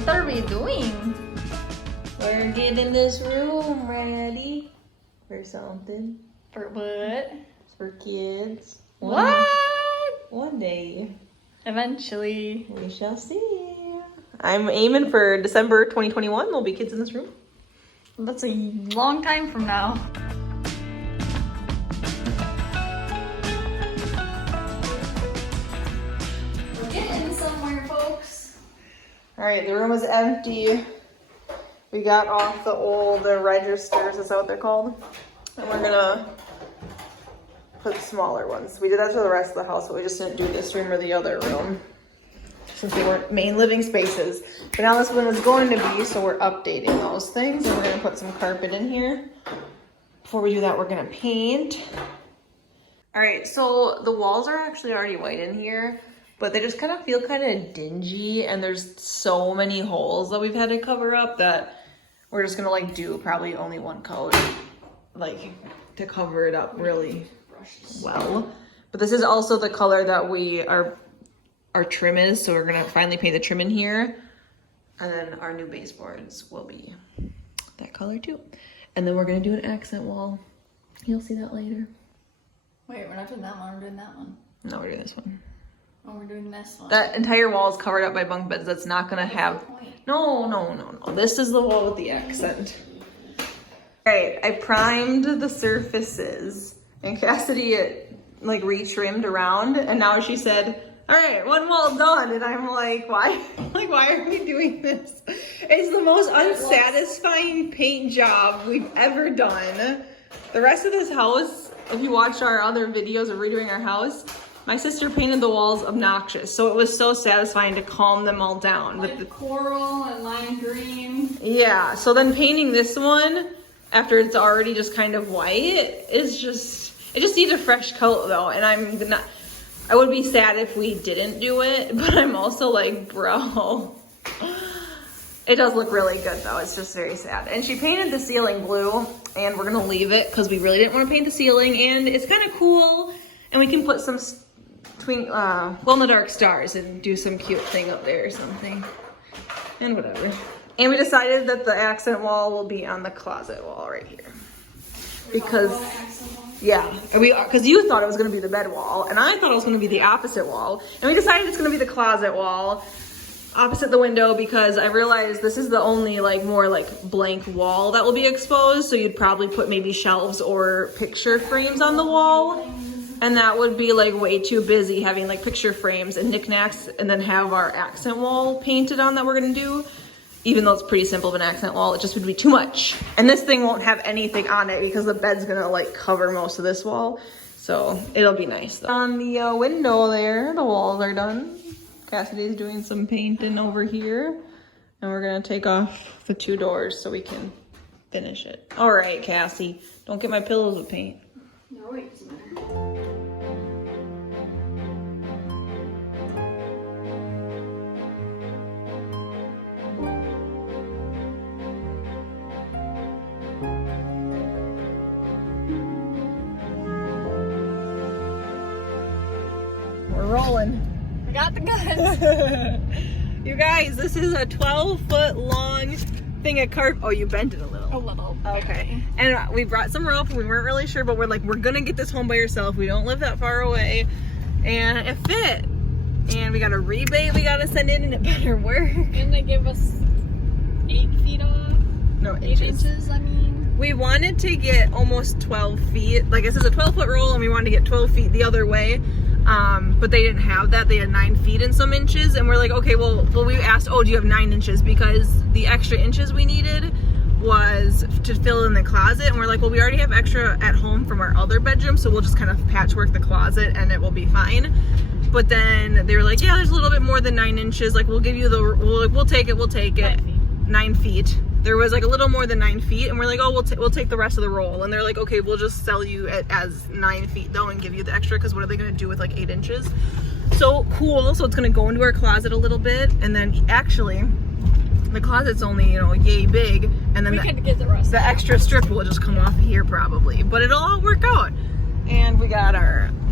What are we doing? We're getting this room ready for something. For what? For kids. What? One day. Eventually. We shall see. I'm aiming for December 2021. There'll be kids in this room. That's a long time from now. We're getting somewhere, folks. All right, the room is empty. We got off the old registers, is that what they're called? And we're gonna put smaller ones. We did that for the rest of the house, but we just didn't do this room or the other room since they weren't main living spaces. But now this one is going to be, so we're updating those things, and we're gonna put some carpet in here. Before we do that, we're gonna paint. All right, so the walls are actually already white in here, but they just kind of feel kind of dingy, and there's so many holes that we've had to cover up that we're just gonna like do probably only one coat, like to cover it up really well. But this is also the color that our trim is, so we're gonna finally paint the trim in here, and then our new baseboards will be that color too. And then we're gonna do an accent wall. You'll see that later. Wait, we're not doing that one, we're doing that one. No, we're doing this one. Oh, we're doing this one. That entire wall is covered up by bunk beds. That's not gonna have. No. This is the wall with the accent. All right, I primed the surfaces, and Cassidy like retrimmed around, and now she said, "All right, one wall done," and I'm like, "Why? Like, why are we doing this? It's the most unsatisfying paint job we've ever done." The rest of this house, if you watched our other videos of redoing our house, my sister painted the walls obnoxious, so it was so satisfying to calm them all down. Like the coral and lime green. Yeah, so then painting this one after it's already just kind of white is just, it just needs a fresh coat though, and I would be sad if we didn't do it, but I'm also like, bro. It does look really good though, it's just very sad. And she painted the ceiling blue, and we're gonna leave it because we really didn't want to paint the ceiling, and it's kind of cool, and we can put some glow-in-the-dark stars and do some cute thing up there or something, and whatever. And we decided that the accent wall will be on the closet wall right here, because because you thought it was going to be the bed wall, and I thought it was going to be the opposite wall, and we decided it's going to be the closet wall opposite the window, because I realized this is the only like more like blank wall that will be exposed, so you'd probably put maybe shelves or picture frames on the wall. And that would be like way too busy having like picture frames and knickknacks and then have our accent wall painted on that we're gonna do. Even though it's pretty simple of an accent wall, it just would be too much. And this thing won't have anything on it because the bed's gonna like cover most of this wall. So it'll be nice though. On the window there, the walls are done. Cassidy's doing some painting over here. And we're gonna take off the 2 doors so we can finish it. All right, Cassie, don't get my pillows with paint. No, wait. We're rolling. We got the guns. You guys, this is a 12-foot long thing of carpet. Oh, you bent it a little. A little. Okay. And we brought some rope. We weren't really sure, but we're like, we're gonna get this home by yourself. We don't live that far away. And it fit. And we got a rebate we gotta send in, and it better work. And they give us 8 feet off. No, 8 inches. inches, I mean. We wanted to get almost 12 feet. Like, this is a 12-foot roll, and we wanted to get 12 feet the other way. But they didn't have that. They had 9 feet and some inches, and we're like, okay, well we asked, oh, do you have 9 inches? Because the extra inches we needed was to fill in the closet, and we're like, well, we already have extra at home from our other bedroom, so we'll just kind of patchwork the closet and it will be fine. But then they were like, yeah, there's a little bit more than 9 inches. Like, we'll give you we'll take it. 9 feet. There was like a little more than 9 feet, and we're like, oh, we'll take the rest of the roll. And they're like, okay, we'll just sell you it as 9 feet though and give you the extra, because what are they gonna do with like 8 inches? So cool. So it's gonna go into our closet a little bit, and then actually the closet's only, yay big, and then we could get the rest. The extra strip will just come off here probably, but it'll all work out. And we got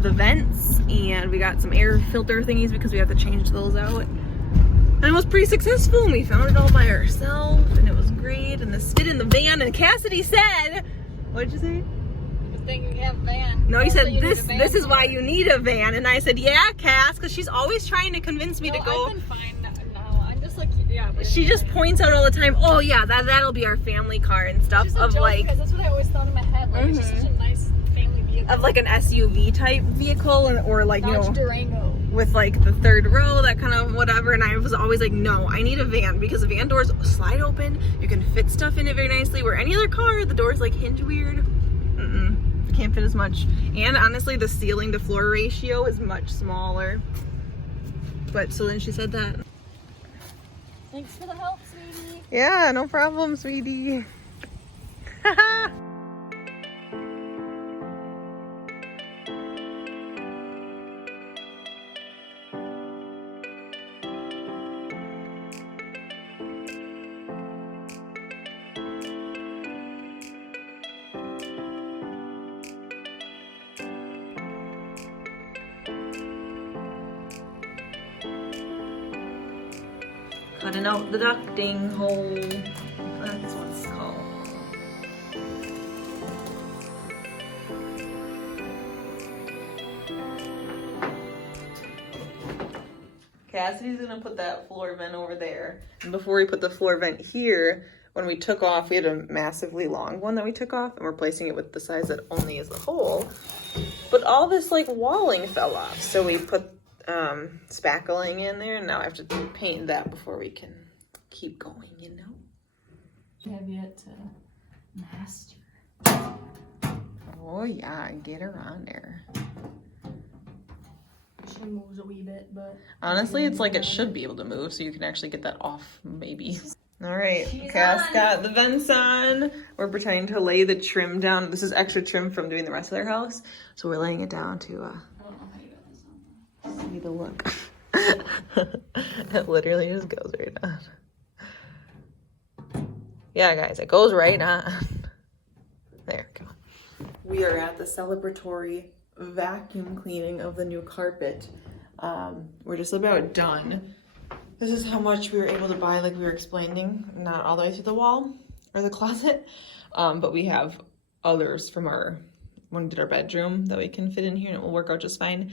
the vents, and we got some air filter thingies because we have to change those out. And it was pretty successful, and we found it all by ourselves, and it was great, and this fit in the van, and Cassidy said, what did you say? Good thing you have a van. No, he Also, said, you need a van this is for why it. you need a van, and I said, yeah, Cass, because she's always trying to convince me to go. I've been fine now. I'm just like, yeah. She just points out all the time, oh yeah, that'll be our family car and stuff, Just a of joke, like, because that's what I always thought in my head. Like, it's just such a nice family vehicle. of like an SUV type vehicle, or like, you Dodge know, Durango. with like the third row, that kind of whatever. And I was always like, no, I need a van, because the van doors slide open, you can fit stuff in it very nicely, where any other car, the doors like hinge weird. Can't fit as much. And honestly, the ceiling to floor ratio is much smaller. But so then she said that. Thanks for the help, sweetie. Yeah, no problem, sweetie. Cutting out the ducting hole. That's what it's called. Cassidy's gonna put that floor vent over there. And before we put the floor vent here, when we took off, we had a massively long one that we took off, and we're replacing it with the size that only is the hole. But all this like walling fell off, so we put spackling in there, and now I have to paint that before we can keep going, you know? You have yet to master. Oh yeah, get her on there. She moves a wee bit, but Honestly, it's like it should be able to move, so you can actually get that off, maybe. All right, She's Cass on. got the vents on. We're pretending to lay the trim down. This is extra trim from doing the rest of their house, so we're laying it down to I don't know how you got this on. see the look. It literally just goes right on. Yeah, guys, it goes right on. There we go. We are at the celebratory vacuum cleaning of the new carpet. We're just about done. This is how much we were able to buy, like we were explaining, not all the way through the wall or the closet, but we have others from when we did our bedroom that we can fit in here, and it will work out just fine.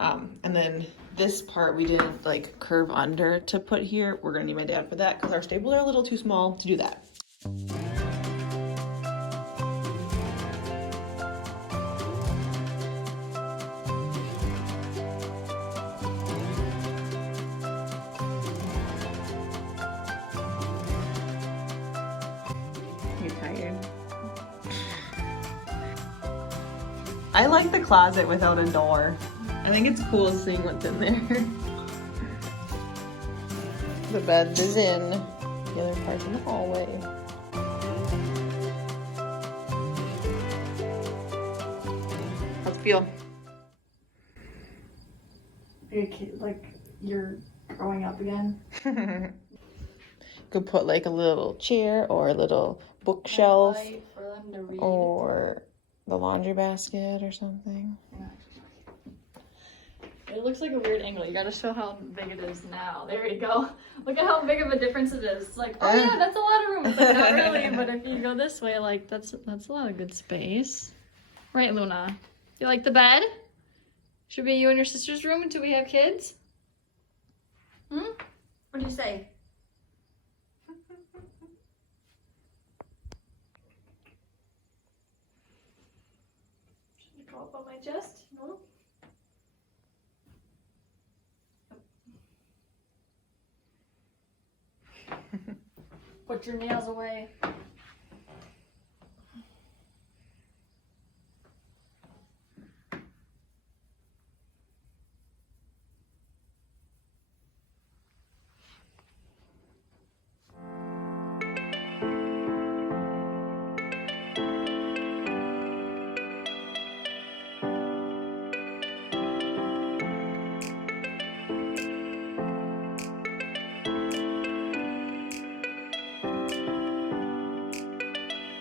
And then this part we didn't like curve under to put here. We're gonna need my dad for that because our staples are a little too small to do that. You tired? I like the closet without a door. I think it's cool seeing what's in there. The bed is in. The other part's in the hallway. How's it feel? Like you're growing up again. Could put like a little chair or a little bookshelf For them to read. or the laundry basket or something. It looks like a weird angle. You gotta show how big it is now. There you go. Look at how big of a difference it is. It's like, oh yeah, that's a lot of room. It's like, not really, but if you go this way, like that's a lot of good space. Right, Luna? You like the bed? Should be you and your sister's room until we have kids? What do you say? Should you go up on my chest? No? Put your nails away.